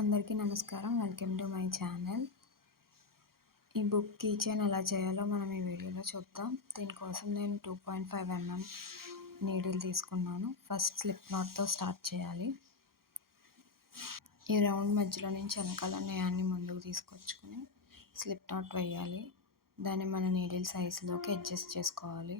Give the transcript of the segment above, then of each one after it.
అందరికీ నమస్కారం. Welcome to my channel. ఈ బుక్ కీ చైన్ ఎలా చేయాలో మనం ఈ వీడియోలో చూద్దాం. దీనికోసం నేను 2.5 mm నీడిల్ తీసుకున్నాను. ఫస్ట్ స్లిప్ నాట్తో స్టార్ట్ చేయాలి. ఈ రౌండ్ మధ్యలో నుంచి వెనకాల నేయాన్ని ముందుకు తీసుకొచ్చుకొని స్లిప్ నాట్ వేయాలి. దాన్ని మన నీడిల్ సైజులోకి అడ్జస్ట్ చేసుకోవాలి.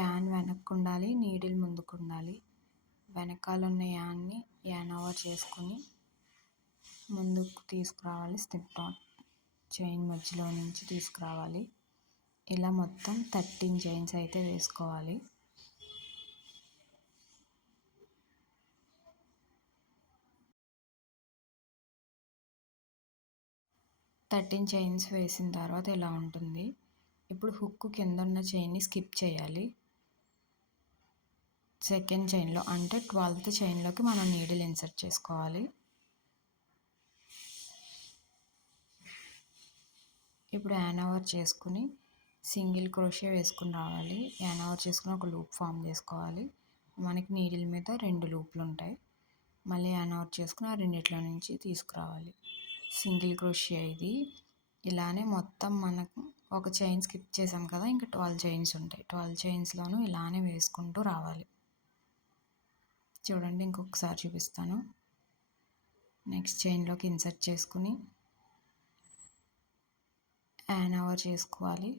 యాన్ వెనక్కు ఉండాలి, నీడిల్ ముందుకు ఉండాలి. వెనకాల ఉన్న యాన్ని యాన్ ఓవర్ చేసుకొని ముందుకు తీసుకురావాలి. స్లిప్ నాట్ చైన్ మధ్యలో నుంచి తీసుకురావాలి. ఇలా మొత్తం 13 చైన్స్ అయితే వేసుకోవాలి. చైన్స్ వేసిన తర్వాత ఇలా ఉంటుంది. ఇప్పుడు హుక్ కింద ఉన్న చైన్ని స్కిప్ చేయాలి. సెకండ్ చైన్లో అంటే 12th చైన్లోకి మనం నీడిల్ ఇన్సర్ట్ చేసుకోవాలి. ఇప్పుడు యాన్ ఓవర్ చేసుకుని సింగిల్ క్రోషే వేసుకుని రావాలి. యాన్ ఓవర్ చేసుకుని ఒక లూప్ ఫామ్ చేసుకోవాలి. మనకి నీడిల్ మీద 2 లూప్లు ఉంటాయి. మళ్ళీ యాన్ ఓవర్ చేసుకుని ఆ రెండిట్లో నుంచి తీసుకురావాలి. సింగిల్ క్రోషే ఇది. ఇలానే మొత్తం మనకు ఒక చైన్ స్కిప్ చేసాం కదా, ఇంకా 12 చైన్స్ ఉంటాయి. 12 చైన్స్లోనూ ఇలానే వేసుకుంటూ రావాలి. చూడండి, ఇంకొకసారి చూపిస్తాను. నెక్స్ట్ చైన్లోకి ఇన్సర్ట్ చేసుకుని యాన్ ఓవర్ చేసుకోవాలి.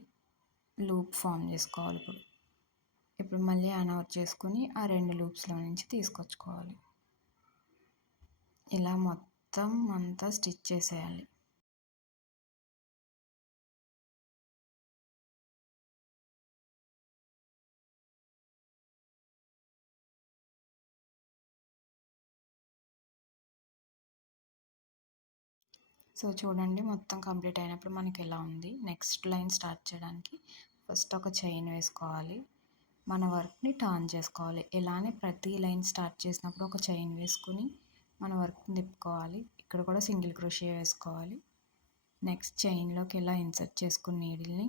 లూప్ ఫామ్ చేసుకోవాలి. ఇప్పుడు మళ్ళీ యాన్ ఓవర్ చేసుకుని ఆ 2 లూప్స్లో నుంచి తీసుకొచ్చుకోవాలి. ఇలా మొత్తం అంతా స్టిచ్ చేసేయాలి. సో చూడండి, మొత్తం కంప్లీట్ అయినప్పుడు మనకి ఎలా ఉంది. నెక్స్ట్ లైన్ స్టార్ట్ చేయడానికి ఫస్ట్ ఒక చైన్ వేసుకోవాలి. మన వర్క్ని టర్న్ చేసుకోవాలి. ఇలానే ప్రతి లైన్ స్టార్ట్ చేసినప్పుడు ఒక చైన్ వేసుకుని మన వర్క్ని తిప్పుకోవాలి. ఇక్కడ కూడా సింగిల్ క్రోషే వేసుకోవాలి. నెక్స్ట్ చైన్లోకి ఇలా ఇన్సర్ట్ చేసుకుని నీడిల్ని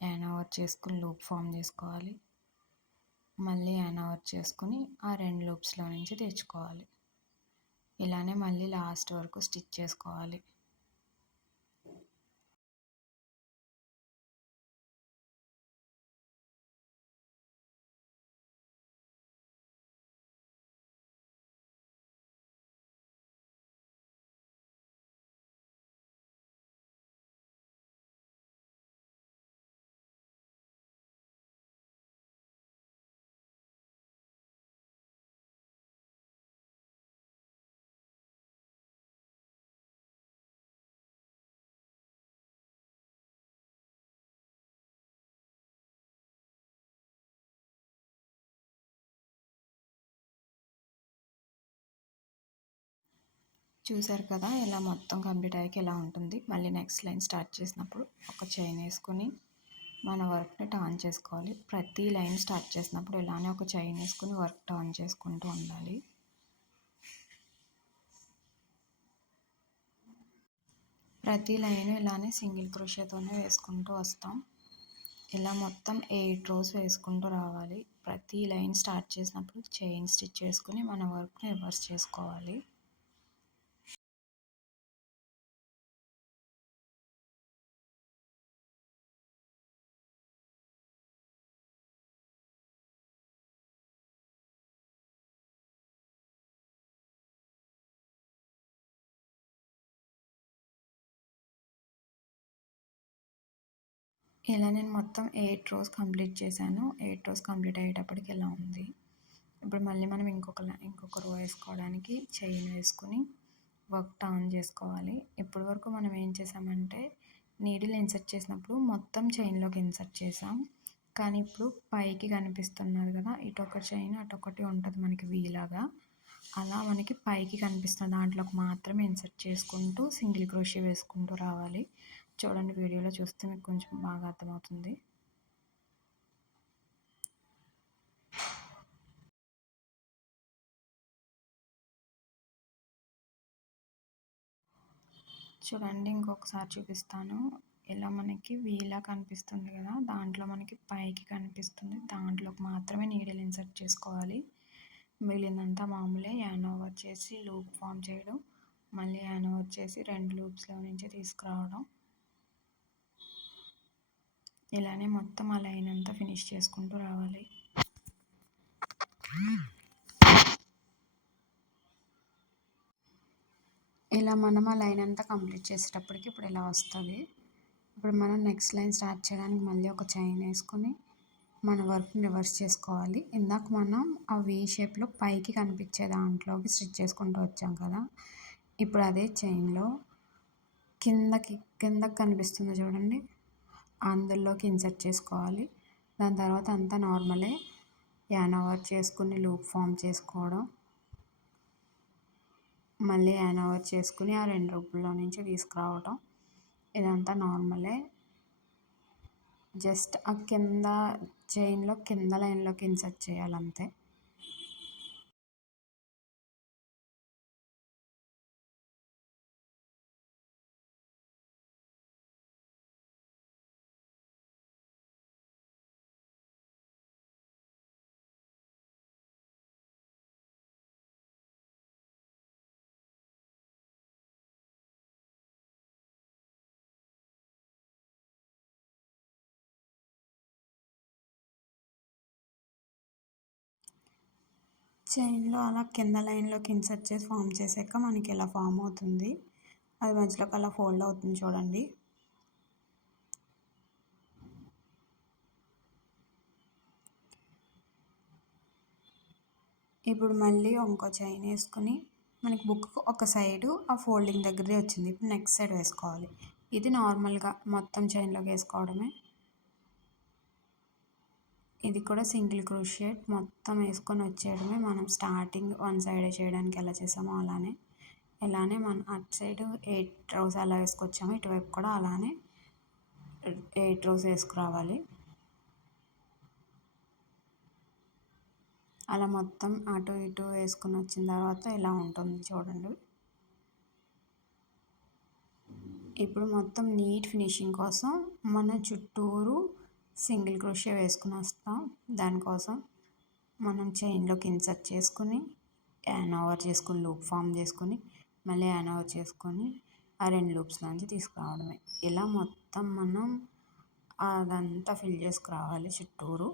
యాన్ ఓవర్ చేసుకుని లూప్ ఫామ్ చేసుకోవాలి. మళ్ళీ యాన్ ఓవర్ చేసుకుని ఆ 2 లూప్స్లో నుంచి తెచ్చుకోవాలి. ఇలానే మళ్ళీ లాస్ట్ వరకు స్టిచ్ చేసుకోవాలి. చూసారు కదా, ఇలా మొత్తం కంప్లీట్ అయ్యాక ఇలా ఉంటుంది. మళ్ళీ నెక్స్ట్ లైన్ స్టార్ట్ చేసినప్పుడు ఒక చైన్ వేసుకుని మన వర్క్ని టర్న్ చేసుకోవాలి. ప్రతి లైన్ స్టార్ట్ చేసినప్పుడు ఇలానే ఒక చైన్ వేసుకుని వర్క్ టర్న్ చేసుకుంటూ ఉండాలి. ప్రతి లైన్ ఇలానే సింగిల్ క్రోషేతోనే వేసుకుంటూ వస్తాం. ఇలా మొత్తం 8 రోస్ వేసుకుంటూ రావాలి. ప్రతి లైన్ స్టార్ట్ చేసినప్పుడు చైన్ స్టిచ్ చేసుకుని మన వర్క్ని రివర్స్ చేసుకోవాలి. ఇలా నేను మొత్తం 8 రోస్ కంప్లీట్ చేశాను. 8 రోస్ కంప్లీట్ అయ్యేటప్పటికి ఇలా ఉంది. ఇప్పుడు మళ్ళీ మనం ఇంకొక రో వేసుకోవడానికి చైన్ వేసుకుని వర్క్ టర్న్ చేసుకోవాలి. ఇప్పటి వరకు మనం ఏం చేసామంటే నీడిల్ ఇన్సర్ట్ చేసినప్పుడు మొత్తం చైన్లోకి ఇన్సర్ట్ చేసాం. కానీ ఇప్పుడు పైకి కనిపిస్తున్నది కదా, ఇటొక చైన్ అటొకటి ఉంటుంది మనకి వీలాగా. అలా మనకి పైకి కనిపిస్తున్న దాంట్లోకి మాత్రమే ఇన్సర్ట్ చేసుకుంటూ సింగిల్ క్రోషే వేసుకుంటూ రావాలి. చూడండి, వీడియోలో చూస్తే మీకు కొంచెం బాగా అర్థమవుతుంది. చూడండి, ఇంకొకసారి చూపిస్తాను. ఇలా మనకి వీలా కనిపిస్తుంది కదా, దాంట్లో మనకి పైకి కనిపిస్తుంది. దాంట్లోకి మాత్రమే నీడిల్ ఇన్సర్ట్ చేసుకోవాలి. మిగిలిందంతా మామూలే. యాన్ ఓవర్ చేసి లూప్ ఫామ్ చేయడం, మళ్ళీ యాన్ ఓవర్ చేసి 2 లూప్స్లో నుంచి తీసుకురావడం. ఇలానే మొత్తం ఆ లైన్ అంతా ఫినిష్ చేసుకుంటూ రావాలి. ఇలా మనం ఆ లైన్ అంతా కంప్లీట్ చేసేటప్పటికి ఇప్పుడు ఇలా వస్తుంది. ఇప్పుడు మనం నెక్స్ట్ లైన్ స్టార్ట్ చేయడానికి మళ్ళీ ఒక చైన్ వేసుకొని మన వర్క్ని రివర్స్ చేసుకోవాలి. ఇందాక మనం ఆ వీ షేప్లో పైకి కనిపించే దాంట్లోకి స్టిచ్ చేసుకుంటూ వచ్చాం కదా, ఇప్పుడు అదే చైన్లో కిందకి కనిపిస్తుంది చూడండి, అందులోకి ఇన్సర్ట్ చేసుకోవాలి. దాని తర్వాత అంతా నార్మలే. యాన్ ఓవర్ చేసుకుని లూప్ ఫామ్ చేసుకోవడం, మళ్ళీ యాన్ ఓవర్ చేసుకుని ఆ 2 లూపుల్లో నుంచి తీసుకురావడం, ఇదంతా నార్మలే. జస్ట్ ఆ కింద చైన్లో కింద లైన్లోకి ఇన్సర్ట్ చేయాలంతే. చైన్లో అలా కింద లైన్లోకి ఇన్సర్ట్ చేసి ఫామ్ చేసాక మనకి ఇలా ఫామ్ అవుతుంది. అది మధ్యలోకి అలా ఫోల్డ్ అవుతుంది చూడండి. ఇప్పుడు మళ్ళీ ఇంకో చైన్ వేసుకుని మనకి బుక్ ఒక సైడు ఆ ఫోల్డింగ్ దగ్గరే వచ్చింది. ఇప్పుడు నెక్స్ట్ సైడ్ వేసుకోవాలి. ఇది నార్మల్గా మొత్తం చైన్లోకి వేసుకోవడమే. ఇది కూడా సింగిల్ క్రోషియట్ మొత్తం వేసుకొని వచ్చేయడమే. మనం స్టార్టింగ్ వన్ సైడ్ చేయడానికి ఎలా చేసామో ఇలానే మనం అటు సైడ్ 8 రోస్ అలా వేసుకొచ్చాము, ఇటువైపు కూడా అలానే 8 రోస్ వేసుకురావాలి. అలా మొత్తం అటు ఇటు వేసుకుని వచ్చిన తర్వాత ఇలా ఉంటుంది చూడండి. ఇప్పుడు మొత్తం నీట్ ఫినిషింగ్ కోసం మన చుట్టూరు సింగిల్ క్రోషియా వేసుకుని వస్తాం. దానికోసం మనం చైన్లోకి ఇన్సర్ట్ చేసుకుని యాన్ ఓవర్ చేసుకుని లూప్ ఫామ్ చేసుకుని మళ్ళీ యాన్ ఓవర్ చేసుకొని ఆ 2 లూప్స్ నుంచి తీసుకురావడమే. ఇలా మొత్తం మనం అదంతా ఫిల్ చేసుకురావాలి చుట్టూరు.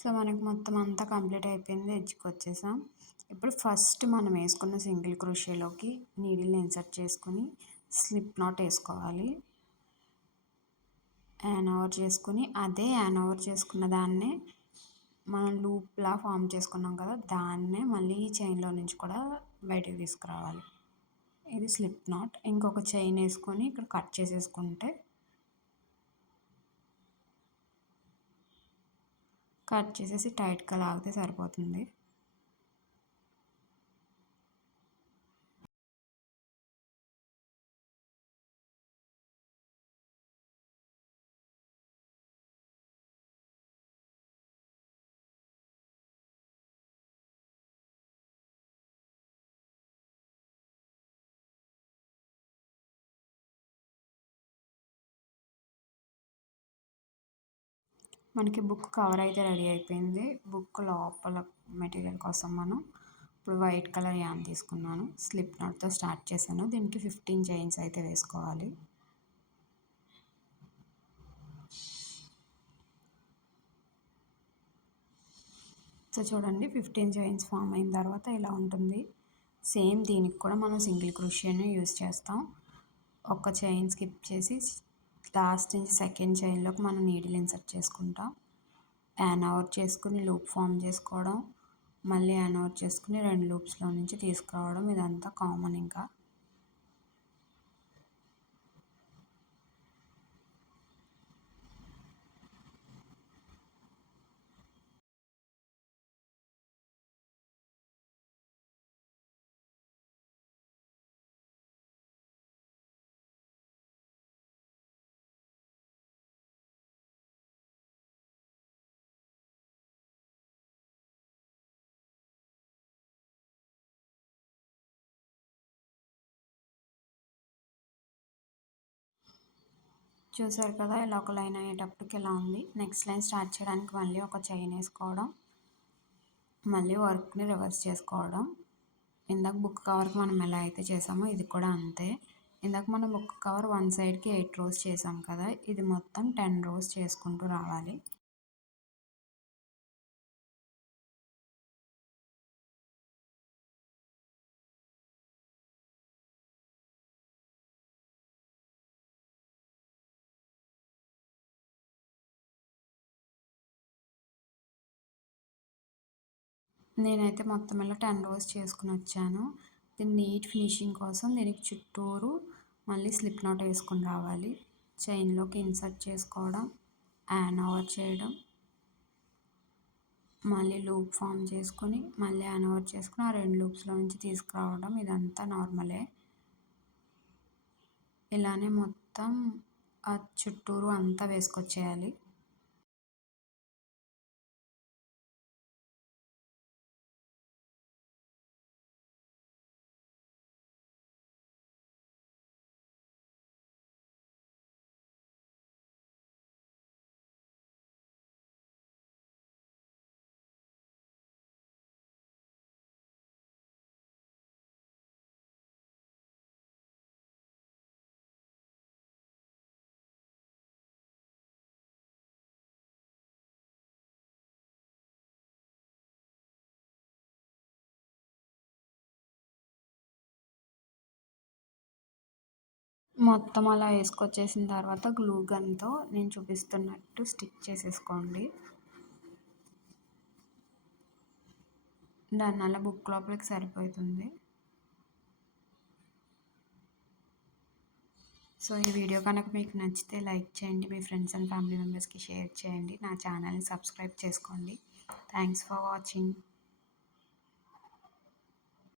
సో మనకి మొత్తం అంతా కంప్లీట్ అయిపోయింది. ఎడ్జ్కి వచ్చేసాం. ఇప్పుడు ఫస్ట్ మనం వేసుకున్న సింగిల్ క్రోషియాలోకి నీడిల్ని ఇన్సర్ట్ చేసుకుని స్లిప్ నాట్ వేసుకోవాలి. యాన్ ఓవర్ చేసుకుని అదే యాన్ ఓవర్ చేసుకున్న దాన్నే మనం లూప్లా ఫామ్ చేసుకున్నాం కదా, దాన్నే మళ్ళీ ఈ చైన్లో నుంచి కూడా బయటకు తీసుకురావాలి. ఇది స్లిప్ నాట్. ఇంకొక చైన్ వేసుకొని ఇక్కడ కట్ చేసేసుకుంటే కట్ చేసేసి టైట్గా లాగితే సరిపోతుంది. మనకి బుక్ కవర్ అయితే రెడీ అయిపోయింది. బుక్ లోపల మెటీరియల్ కోసం మనం ఇప్పుడు వైట్ కలర్ యాన్ తీసుకున్నాను. స్లిప్ నాట్తో స్టార్ట్ చేశాను. దీనికి 15 చైన్స్ అయితే వేసుకోవాలి. సో చూడండి, 15 చైన్స్ ఫామ్ అయిన తర్వాత ఇలా ఉంటుంది. సేమ్ దీనికి కూడా మనం సింగిల్ క్రోషియానే యూజ్ చేస్తాం. ఒక చైన్ స్కిప్ చేసి లాస్ట్ నుంచి సెకండ్ చైన్లోకి మనం నీడిల్ ఇన్సర్ట్ చేసుకుంటాం. యాన్ ఓవర్ చేసుకుని లూప్ ఫామ్ చేసుకోవడం, మళ్ళీ యాన్ ఓవర్ చేసుకుని 2 లూప్స్లో నుంచి తీసుకురావడం, ఇదంతా కామన్ ఇంకా. చూసారు కదా, ఇలా ఒక లైన్ అయ్యేటప్పటికి ఇలా ఉంది. నెక్స్ట్ లైన్ స్టార్ట్ చేయడానికి మళ్ళీ ఒక చైన్ వేసుకోవడం, మళ్ళీ వర్క్ని రివర్స్ చేసుకోవడం. ఇందాక బుక్ కవర్కి మనం ఎలా అయితే చేసామో ఇది కూడా అంతే. ఇందాక మనం బుక్ కవర్ 1 సైడ్కి 8 రోస్ చేసాం కదా, ఇది మొత్తం 10 రోస్ చేసుకుంటూ రావాలి. నేనైతే మొత్తం ఇలా 10 రోస్ చేసుకుని వచ్చాను. దీన్ని నీట్ ఫినిషింగ్ కోసం దీనికి చుట్టూరు మళ్ళీ స్లిప్ నాట్ వేసుకుని రావాలి. చైన్లోకి ఇన్సర్ట్ చేసుకోవడం, యాన్ ఓవర్ చేయడం, మళ్ళీ లూప్ ఫామ్ చేసుకొని మళ్ళీ యాన్ ఓవర్ చేసుకుని ఆ 2 లూప్స్లో నుంచి తీసుకురావడం, ఇదంతా నార్మలే. ఇలానే మొత్తం ఆ చుట్టూరు అంతా వేసుకొచ్చేయాలి. మొత్తం అలా వేసుకొచ్చేసిన తర్వాత గ్లూ గన్తో నేను చూపిస్తున్నట్టు స్టిక్ చేసేసుకోండి. దాన్ని అలా బుక్ లోపలికి సరిపోతుంది. సో ఈ వీడియో కనుక మీకు నచ్చితే లైక్ చేయండి, మీ ఫ్రెండ్స్ అండ్ ఫ్యామిలీ మెంబర్స్కి షేర్ చేయండి, నా ఛానల్ని సబ్స్క్రైబ్ చేసుకోండి. Thanks for watching.